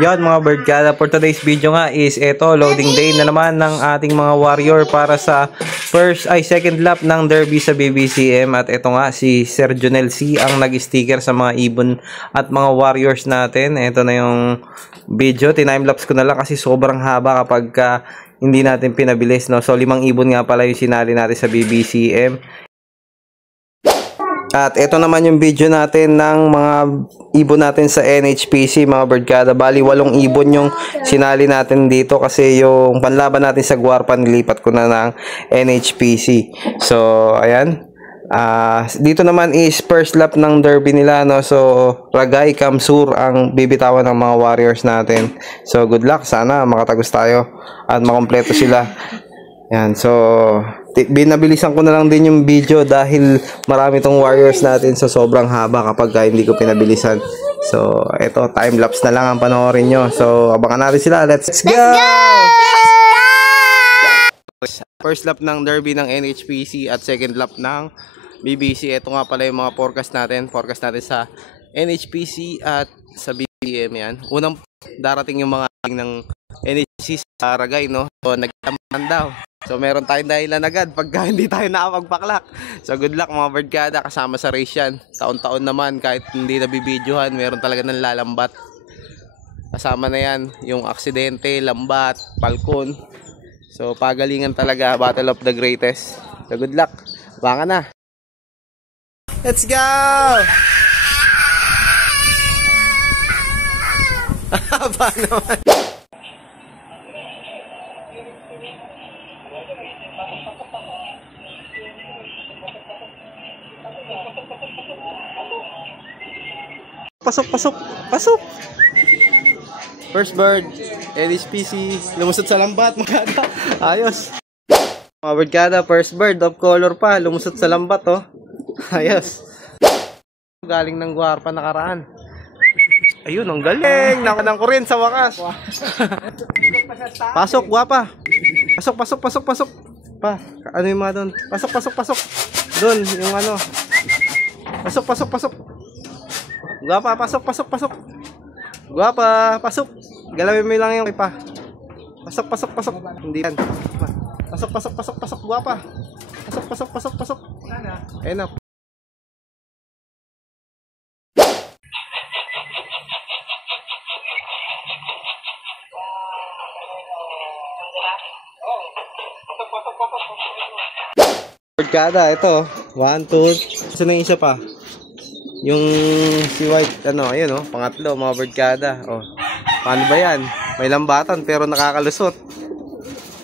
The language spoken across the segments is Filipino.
Yan mga birdgada, for today's video nga is ito, loading day na naman ng ating mga warrior para sa second lap ng derby sa BBCM. At ito nga si Sir Jonel C ang nag-sticker sa mga ibon at mga warriors natin. Ito na yung video, timelapse ko na lang kasi sobrang haba kapag hindi natin pinabilis, no? So 5 ibon nga pala yung sinali natin sa BBCM. At ito naman yung video natin ng mga ibon natin sa NHPC mga birdgada. Bali 8 ibon yung sinali natin dito kasi yung panlaban natin sa Guarpa nilipat ko na ng NHPC. So ayan. Dito naman is first lap ng derby nila, no? So Ragay Kamsur ang bibitawan ng mga warriors natin. So good luck, sana makatagos tayo at makompleto sila. Yan, so binabilisan ko na lang din yung video dahil marami tong warriors natin, so sobrang haba kapag hindi ko pinabilisan. So eto, time lapse na lang ang panoorin nyo. So abangan natin sila. Let's go! First lap ng derby ng NHPC at second lap ng BBC. Ito nga pala yung mga forecast natin. Forecast natin sa NHPC at sa BBM yan. Unang darating yung mga ng NHPC sa Ragay, no? So nagtaman daw. So meron tayong dahilan agad pagka hindi tayo nakapagpaklak. So good luck mga birdgada, kasama sa race yan. Taon-taon naman kahit hindi nabibidyohan, meron talaga ng lalambat. Kasama na yan yung aksidente, lambat, palkon. So pagalingan talaga, battle of the greatest. So good luck, baka na. Let's go! Haba naman. Pasok. First bird, NHPC, lumusot sa lambat, maganda. Ayos. Mga birdgada, first bird of color pa, lumusot sa lambat, oh. Ayos. Galing ng Guarpa nakaraan. Ayun, ang galing. Nakanang ko rin sa wakas. Pasok, guwapa. Pasok. Pa, ano yung mga doon? Pasok. Doon, yung ano. Pasok. Guwapa, pasok. Guwapa, pasok. Galawin mo lang yung ipa. Pasok. Hindi yan. Pasok, guwapa. Pasok. Ayun na. Birdgada, ito. 1, 2. Sino yung isa pa? Yung si White, ayun pangatlo mga birdgada. Oh, paano ba yan? May lambatan pero nakakalusot.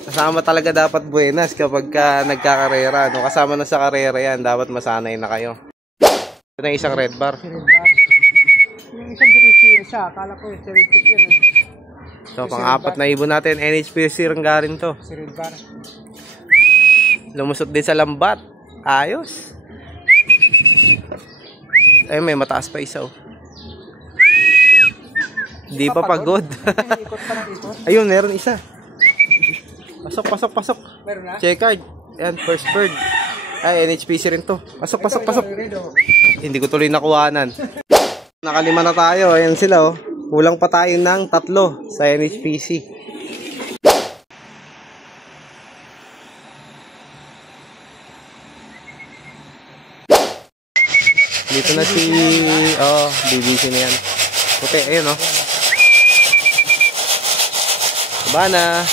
Kasama talaga dapat buenas kapag nagkakarera. Kasama na sa karera yan, dapat masanay na kayo. Ito na isang red bar. Yung isang diretsyo siya, akala ko yung red tip yan. So pang-apat na ibon natin, NHPC Ranggarin to. Si red bar. Lumusot din sa lambat. Ayos. Ay, may mataas pa isa, oh. Hindi pa pagod. Ayun, meron isa. Pasok. Meron na? Checkered. Yan, first bird. Ay, NHPC rin to. Pasok. Hindi ko tuloy nakuhanan. Nakalima na tayo. Ayan sila, oh. Kulang pa tayo ng 3 sa NHPC. Dito na si BBC na yan. Puti, ayun Baba na.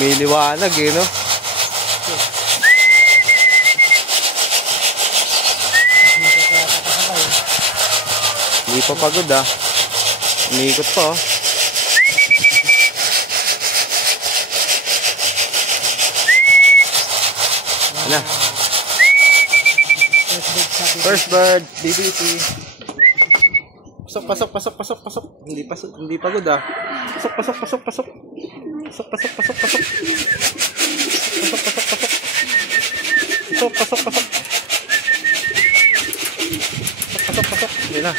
May liwanag no. Hindi pa pagod umiikot pa Ano? First bird, BBC. Pasok. Hindi pagod Pasok. Hindi na.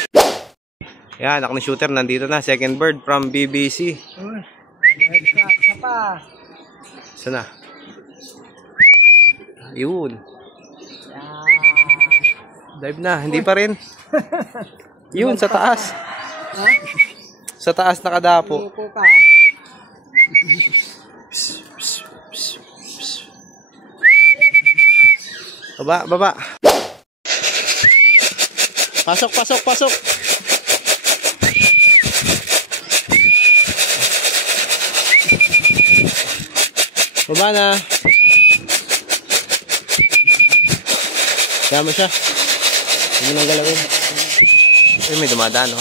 Yan, ako ni shooter nandito na. Second bird from BBC. Isa pa. Sana. Yun. Dive na. Hindi pa rin. Yun, sa taas. Sa taas nakadapo. Luko ka. Baba, baba. Pasok, pasok, pasok. Baba na. Kaya mo siya. Hindi mo nang galawin. Eh, may dumadaan, no?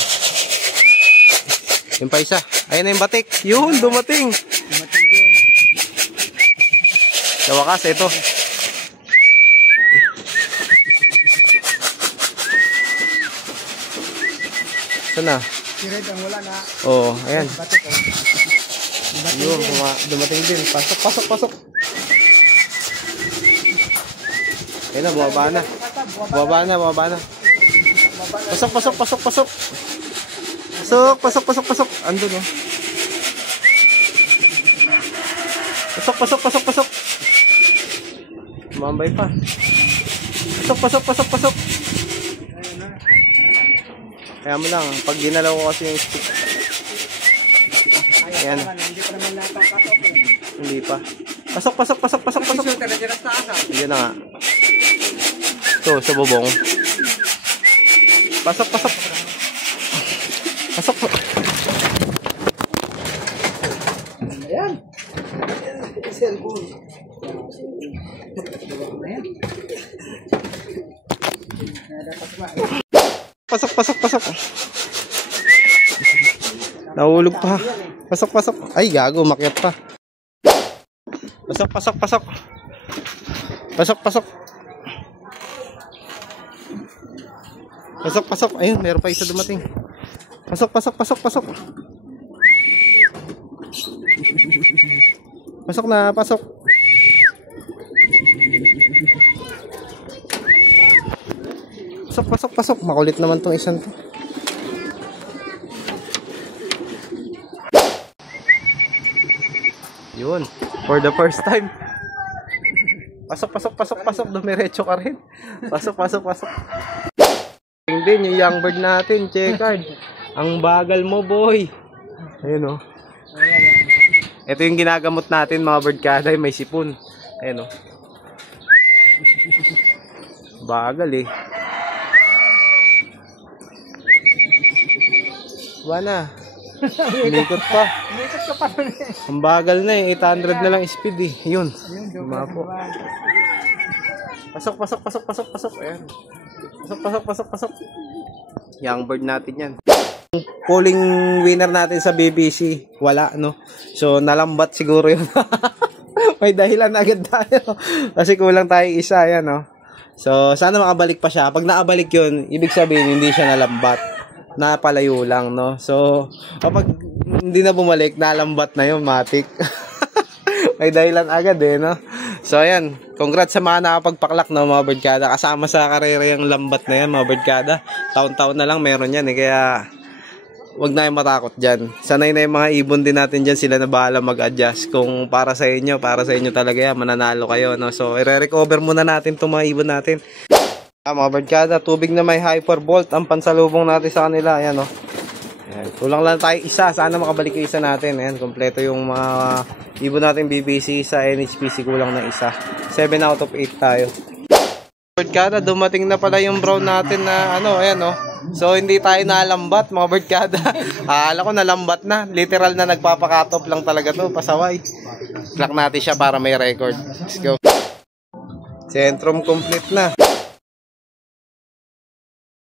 Yung pa isa. Ayun na yung batik. Yun, dumating. Dumating din. Sa wakas, ito. Saan na? Si Red ang wala na. Oo, ayan. Batik oh. Dumating Yun, din. dumating din. Pasok, pasok, pasok. Ayun na, bumaba na. Bumaba na, bumaba na. Pasok, pasok, pasok, pasok. Pasok, pasok, pasok, pasok. Andun, oh. Pasok, pasok, pasok, pasok. Mambay pa. Pasok, pasok, pasok, pasok. Kaya mo lang, pag ginalaw ko kasi yung stick. Ayan. Hindi pa naman napakatok eh. Hindi pa. Pasok, pasok, pasok, pasok, pasok. Hindi na nga. Ito, sa bubong. Pasok, pasok. Pasok. Ayan. Cellphone. Pasok, pasok, pasok. Nahulog pa. Pasok, pasok. Ay, gago, makyat pa. Pasok, pasok, pasok. Pasok, pasok. Pasok, pasok. Ayun, meron pa isa dumating. Pasok, pasok, pasok, pasok. Pasok na, pasok. Pasok, pasok, pasok. Makulit naman tong isang to. Yun. For the first time. Pasok, pasok, pasok, pasok. Dumiretso ka rin. Pasok, pasok, pasok. Din yung young bird natin. Checkered. Ang bagal mo, boy. Ayun, oh. Ito yung ginagamot natin, mga birdcaday. May sipon. Ayun, oh. Bagal, eh. Wala. Umikot pa. Umikot ka pa rin eh. Ang bagal na eh. 800 na lang speed eh. Yun. Lumapo. Pasok, pasok, pasok, pasok, pasok. Ayan. Pasok, pasok, pasok, pasok. Young bird natin yan. Polling winner natin sa BBC. Wala, no? So, nalambat siguro yun. May dahilan agad tayo. Kasi kulang tayo isa. Ayan, no? So, sana makabalik pa siya. Pag nakabalik yun, ibig sabihin, hindi siya nalambat. Napalayo lang, no? So, kapag hindi na bumalik, nalambat na yun, matik. May dahilan agad eh, no? So, ayan. Congrats sa mga nakapagpaklak, no, mga birdkada. Kasama sa karera yung lambat na yan, mga birdkada. Taon-taon na lang meron yan, eh. Kaya, wag na yung matakot dyan. Sanay na yung mga ibon din natin dyan. Sila na bahala mag-adjust. Kung para sa inyo talaga yan. Mananalo kayo, no? So, i-recover muna natin itong mga ibon natin. Mga birdkada, tubig na may hypervolt ang pansalubong natin sa kanila. Ayan, oh. Ayan. Kulang lang tayo isa. Sana makabalik yung isa natin. Ayan, kompleto yung mga ibon natin BBC sa NHPC. Kulang na isa. 7 out of 8 tayo. Birdkada, dumating na pala yung brown natin na ano, ayan, oh. So, hindi tayo nalambat, mga birdkada. Akala ko nalambat na. Literal na nagpapakatop lang talaga to. Pasaway. Clock natin siya para may record. Let's go. Centrum complete na.